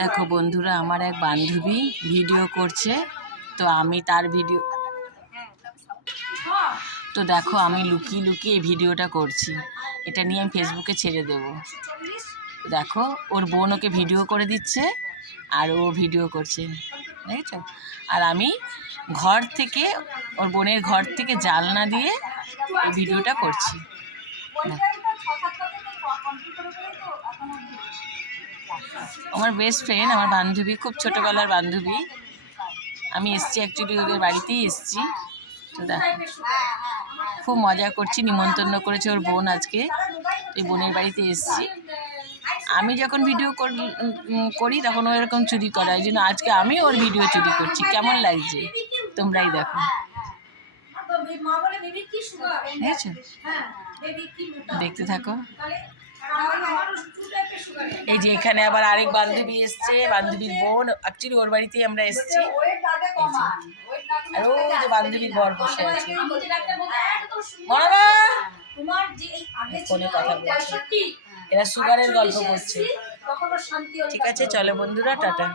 দেখো বন্ধুরা, আমার এক বান্ধবী ভিডিও করছে, তো আমি তার ভিডিও, তো দেখো আমি লুকিয়ে লুকিয়ে এই ভিডিওটা করছি। এটা নিয়ে আমি ফেসবুকে ছেড়ে দেব। দেখো ওর বোন ওকে ভিডিও করে দিচ্ছে আর ও ভিডিও করছে, দেখেছ? আর আমি ঘর থেকে, ওর বোনের ঘর থেকে জানলা দিয়ে এই ভিডিওটা করছি। আমার বেস্ট ফ্রেন্ড, আমার বান্ধবী, খুব ছোটোবেলার বান্ধবী। আমি এসছি অ্যাকচুয়ালি ওদের বাড়িতেই এসছি। তো দেখো খুব মজা করছি, নিমন্ত্রণ করেছে ওর বোন আজকে, এই বোনের বাড়িতে এসছি। আমি যখন ভিডিও করি তখন ও এরকম চুরি করে, এই জন্য আজকে আমি ওর ভিডিও চুরি করছি। কেমন লাগছে তোমরাই দেখো, বুঝেছো? দেখতে থাকো। এই যে এখানে আবার আরেক বান্ধবী এসছে, বান্ধবীর বোন, অ্যাকচুয়ালি ওর বাড়িতেই আমরা এসছি। আর ও যে বান্ধবীর বর বসে আছে, ফোনে কথা বলছে, এরা সুগারের গল্প করছে। ঠিক আছে, চলো বন্ধুরা, টাটা।